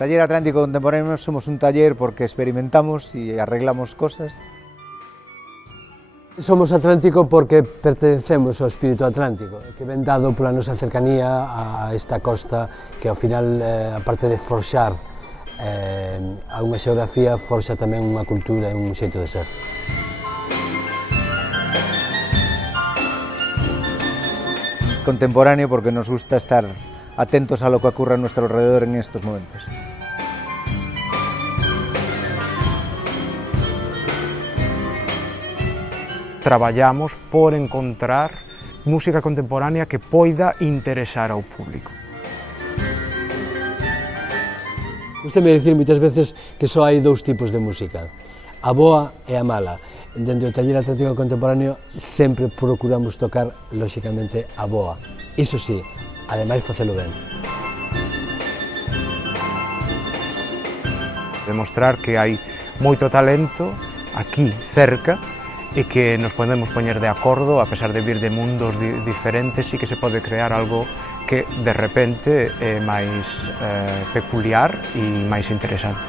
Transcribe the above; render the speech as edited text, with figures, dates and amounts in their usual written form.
Taller Atlántico Contemporáneo somos un taller porque experimentamos y arreglamos cosas. Somos Atlántico porque pertenecemos ao espírito atlántico, que ven dado pola nosa cercanía a esta costa que ao final, aparte de forxar a unha xeografía, forxa tamén unha cultura e un xeito de ser. Contemporáneo porque nos gusta estar atentos a lo que ocurre a nuestro alrededor en estos momentos. Traballamos por encontrar música contemporánea que poida interesar ao público. Gústame dicir moitas veces que só hai dous tipos de música, a boa e a mala. Dende o Taller Atlántico Contemporáneo sempre procuramos tocar, lóxicamente, a boa. Iso sí, ademais facelo ben. Demostrar que hai moito talento aquí cerca e que nos podemos poñer de acordo, a pesar de vir de mundos diferentes, e que se pode crear algo que de repente é máis peculiar e máis interesante.